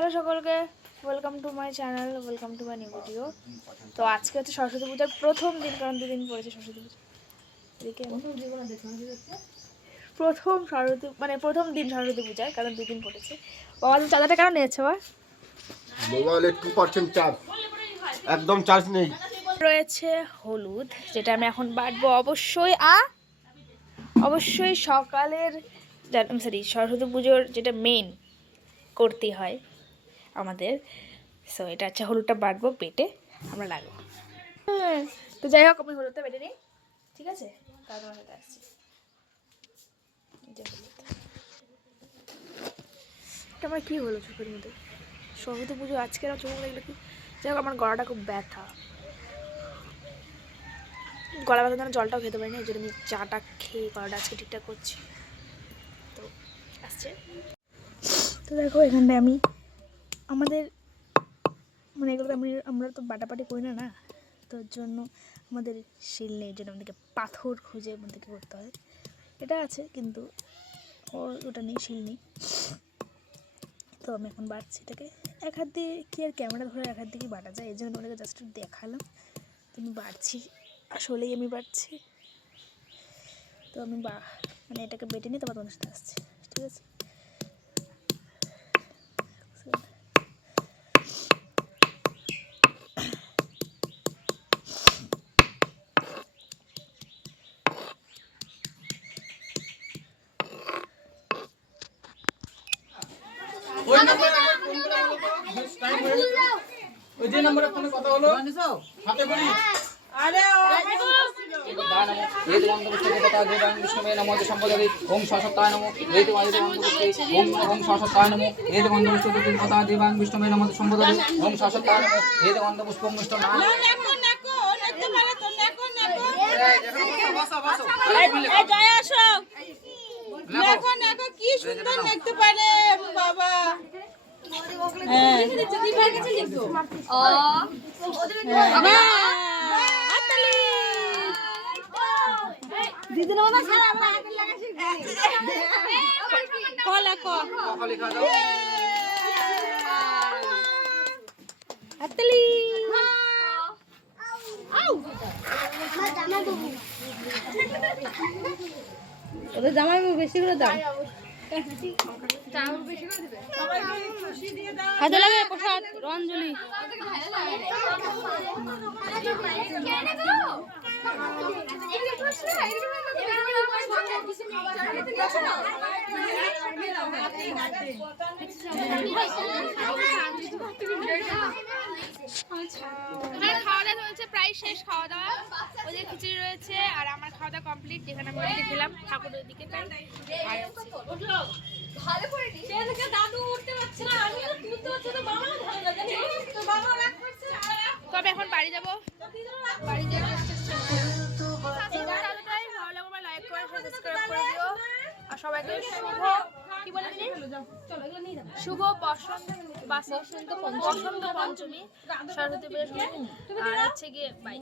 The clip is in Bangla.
হ্যালো সকলকে, welcome to my channel, welcome to my new video. তো আজকে হচ্ছে সরস্বতী পূজার প্রথম দিন, কারণ দুদিন পড়েছে সরস্বতী পূজা। এদিকে প্রথম দিন সরস্বতী পূজার, কারণ দুদিন পড়েছে। বাবা তুমি চাঁদাটা কেন নিয়েছো? মোবাইলে 2% চার্জ, একদম চার্জ নেই। রয়েছে হলুদ, যেটা আমি এখন বাটবো। অবশ্যই সকালের সরস্বতী পুজোর যেটা মেন করতে হয় আমাদের, সো এটা হচ্ছে হলুদটা বাটবো, বেটে আমরা লাগবো। তো যাই হোক, আমি হলুদটা বেটে নিই, ঠিক আছে? তারপর হলুদ আসছি। এটা আমার কী হলো চোখের মধ্যে? সরস্বতী পুজো আজকে আর চোখ লাগলো কি? যাই হোক, আমার গলাটা খুব ব্যথা, গলা ব্যথার জন্য জলটাও খেতে পারিনি, এই জন্য আমি চাটা খেয়ে গলাটা আজকে ঠিকঠাক করছি। তো আসছে। তো দেখো, এখানটায় আমি আমাদের এগুলো আমরা তো বাটাপাটি করি না, তোর জন্য আমাদের শিল নেই, জন্য আমাদেরকে পাথর খুঁজে আমাদেরকে করতে হয়। এটা আছে কিন্তু ওটা নেই, শিল নেই। তো আমি এখন বাটছি এটাকে এক হাত দিয়ে। কি আর ক্যামেরা ধরে এক হাত দিয়েই বাটা যায়, এই জন্য তোমাদেরকে জাস্ট দেখালাম। তো আমি বাটছি, আসলেই আমি বাটছি। তো আমি এটাকে বেটে নিই, তারপর তোমাদের সাথে আসছি, ঠিক আছে? ওই যে নম্বরে ফোনে কথা হলো হাতে করি আরে এই মন্ত্রপুষ্টি কথা দেবাং বিষ্ণুমে নমো সম্পদারি ওম সশক্তায় নমো এই মন্ত্রপুষ্টি ওম সশক্তায় নমো এই মন্ত্রপুষ্টি কথা দেবাং বিষ্ণুমে নমো সম্পদারি ওম সশক্তায় নমো এই মন্ত্রপুষ্পম মিষ্ট নাম নাকো নাকো নাকতে পারে তো নাকো নাকো এই জয় আসো নাকো নাকো কি সুন্দর নাকতে পারে বাবা। হ্যাঁ দিদি না সারা আমরা আগে লাগাছি কলা কো লেখা দাও হাততালি আউ জামাই বাবু ওদের জামাই বাবু বেশি করে দাও, হাতে লাগে প্রসাদ রঞ্জলি। খাওয়া দাওয়া হয়েছে, প্রায় শেষ খাওয়া দাওয়া। ওদের খিচুড়ি রয়েছে আর আমার খাওয়া দাওয়া কমপ্লিট, যেখানে আমি ওদিকে খেলাম ঠাকুরের দিকে। ভালো করে নি সে থেকে দাদু উঠতে পারছে না, আমি তো তুলতে পারছি না, মামা ভালো লাগে তো মামা রাগ করছে। তবে এখন বাড়ি যাব, বাড়ি যাওয়ার চেষ্টা ভালো লাগবে, লাইক করে সাবস্ক্রাইব করে দিও। আর সবাইকে শুভ বসন্ত পঞ্চমী, সরস্বতী পূজার সময়। আর হচ্ছে গিয়ে বাই।